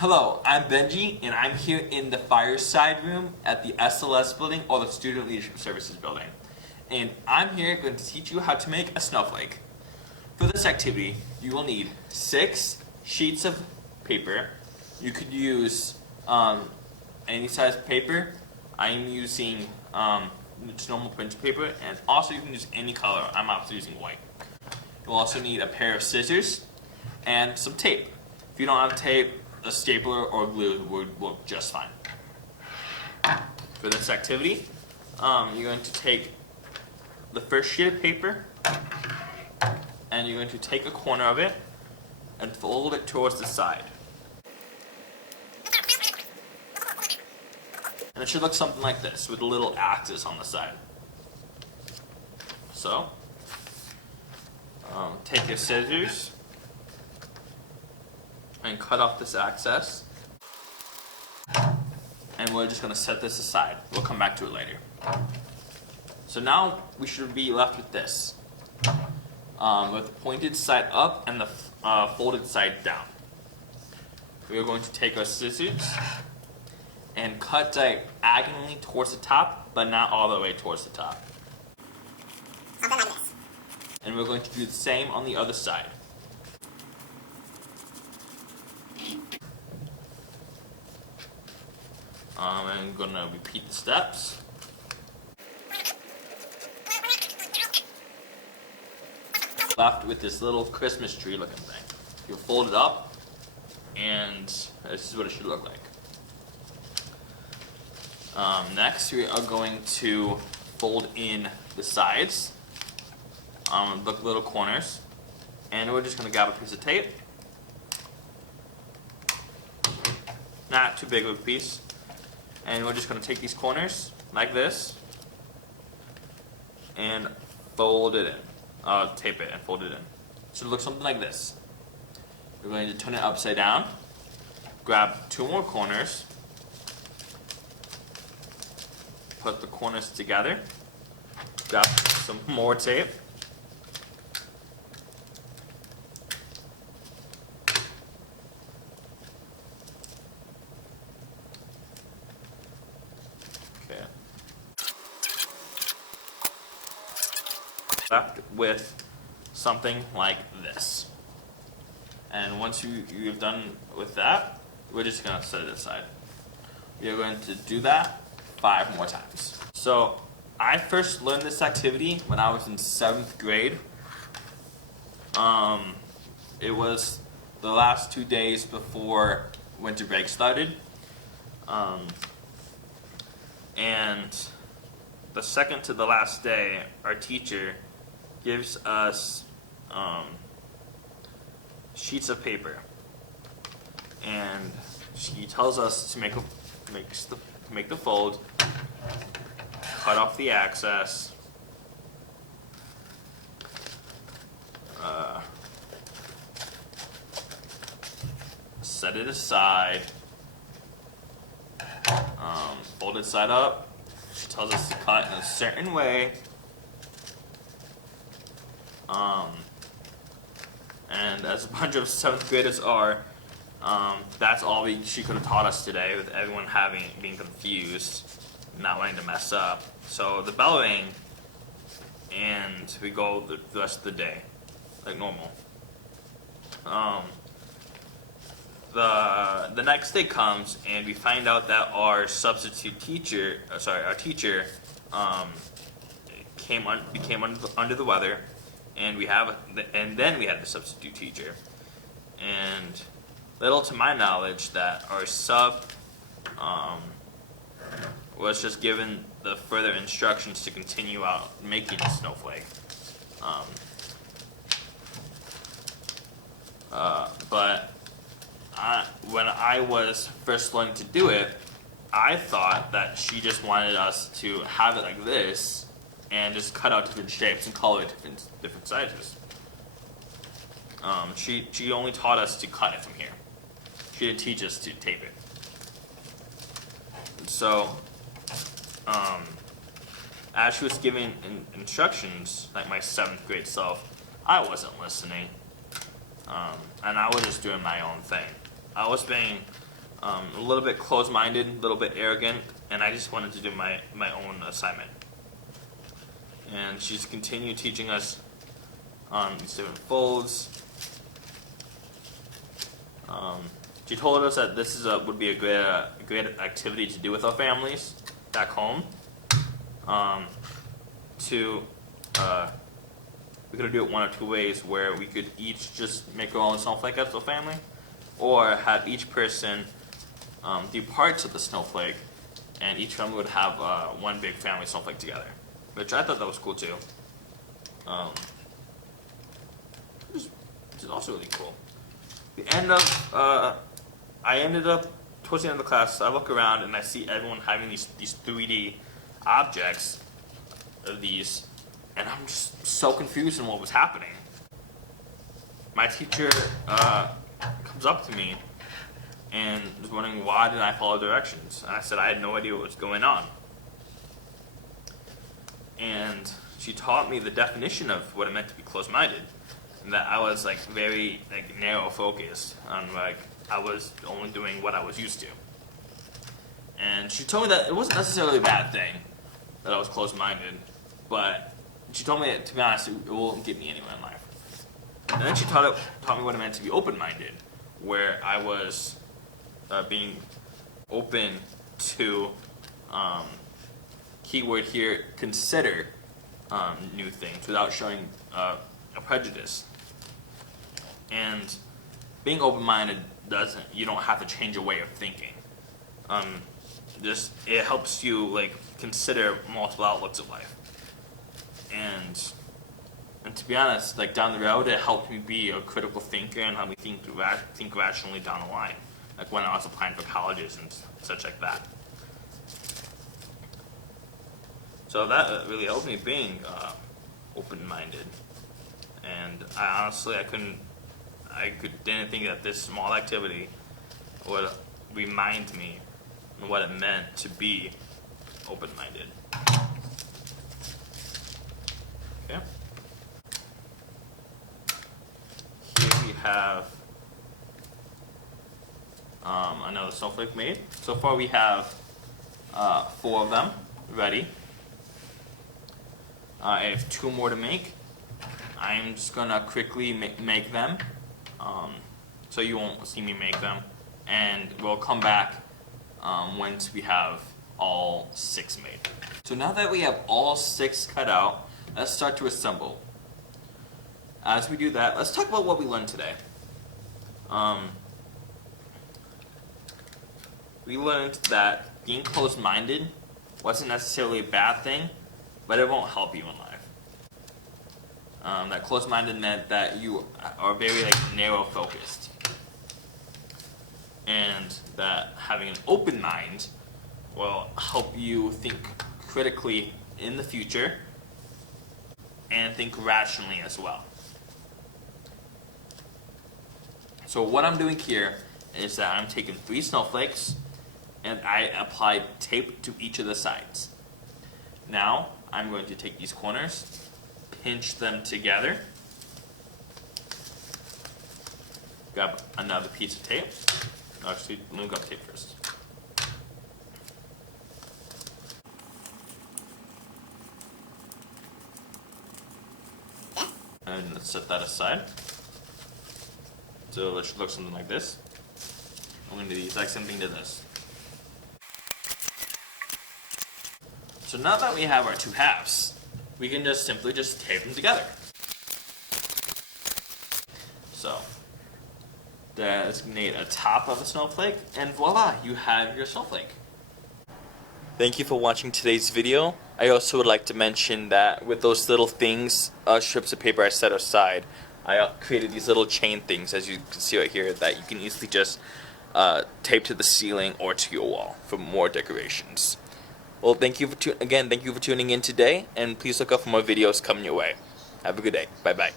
Hello, I'm Benji, and I'm here in the fireside room at the SLS building, or the Student Leadership Services building. And I'm here going to teach you how to make a snowflake. For this activity, you will need 6 sheets of paper. You could use any size paper. I'm using just normal printer paper, and also you can use any color. I'm obviously using white. You'll also need a pair of scissors and some tape. If you don't have tape, a stapler or glue would work just fine. For this activity, you're going to take the first sheet of paper and you're going to take a corner of it and fold it towards the side. And it should look something like this with a little axis on the side. So, take your scissors and cut off this excess, and we're just going to set this aside. We'll come back to it later. So now we should be left with this, with the pointed side up and the folded side down. We are going to take our scissors and cut diagonally towards the top, but not all the way towards the top. Something like this. And we're going to do the same on the other side. I'm going to repeat the steps. Left with this little Christmas tree looking thing. You fold it up, and this is what it should look like. Next, we are going to fold in the sides, the little corners, and we're just going to grab a piece of tape. Not too big of a piece. And we're just going to take these corners like this and fold it in. Tape it and fold it in. So it looks something like this. We're going to turn it upside down, grab 2 more corners, put the corners together, grab some more tape, left with something like this. And once you've done with that, we're just going to set it aside. We are going to do that 5 more times. So I first learned this activity when I was in 7th grade. It was the last 2 days before winter break started. And the second to the last day, our teacher gives us sheets of paper, and she tells us to make the fold, cut off the excess, set it aside, fold it side up. She tells us to cut in a certain way. And as a bunch of 7th graders are, that's all she could have taught us today, with everyone being confused, not wanting to mess up. So the bell rang, and we go the rest of the day, like normal. The next day comes, and we find out that our substitute teacher, our teacher, became under the weather. And then we had the substitute teacher, and little to my knowledge that our sub was just given the further instructions to continue out making a snowflake. But when I was first learning to do it, I thought that she just wanted us to have it like this and just cut out different shapes and color it different sizes. She only taught us to cut it from here. She didn't teach us to tape it. So, as she was giving instructions, like my 7th grade self, I wasn't listening. And I was just doing my own thing. I was being a little bit closed-minded, a little bit arrogant, and I just wanted to do my own assignment. And she's continued teaching us these different folds. She told us that this would be a great activity to do with our families back home. We could do it one or two ways, where we could each just make our own snowflake as a family, or have each person do parts of the snowflake, and each family would have one big family snowflake together, which I thought that was cool too. Which is also really cool. I ended up towards the end of the class. I look around and I see everyone having these 3D objects of these, and I'm just so confused in what was happening. My teacher comes up to me and was wondering why did I follow directions. And I said I had no idea what was going on. And she taught me the definition of what it meant to be closed-minded, and that I was very narrow focused on I was only doing what I was used to. And she told me that it wasn't necessarily a bad thing that I was closed-minded, but she told me that, to be honest, it won't get me anywhere in life. And then she taught me what it meant to be open-minded, where I was being open to, keyword here, consider new things without showing a prejudice. And being open-minded you don't have to change your way of thinking. It helps you consider multiple outlooks of life. And to be honest, down the road, it helped me be a critical thinker and helped me think rationally down the line, when I was applying for colleges and such like that. So that really helped me being open-minded. And I honestly, didn't think that this small activity would remind me of what it meant to be open-minded. Okay. Here we have another snowflake made. So far we have 4 of them ready. I have 2 more to make. I'm just gonna quickly make them, so you won't see me make them, and we'll come back once we have all 6 made. So now that we have all 6 cut out, let's start to assemble. As we do that, let's talk about what we learned today. We learned that being closed-minded wasn't necessarily a bad thing, but it won't help you in life. That closed-minded meant that you are very narrow-focused, and that having an open mind will help you think critically in the future and think rationally as well. So what I'm doing here is that I'm taking 3 snowflakes and I applied tape to each of the sides. Now I'm going to take these corners, pinch them together, grab another piece of tape. Actually, let me grab tape first. And let's set that aside. So it should look something like this. I'm going to do the exact same thing to this. So now that we have our 2 halves, we can simply tape them together. So designate a top of a snowflake, and voila, you have your snowflake. Thank you for watching today's video. I also would like to mention that with those little things, strips of paper I set aside, I created these little chain things, as you can see right here, that you can easily just tape to the ceiling or to your wall for more decorations. Well, thank you for tuning in today, and please look out for more videos coming your way. Have a good day. Bye-bye.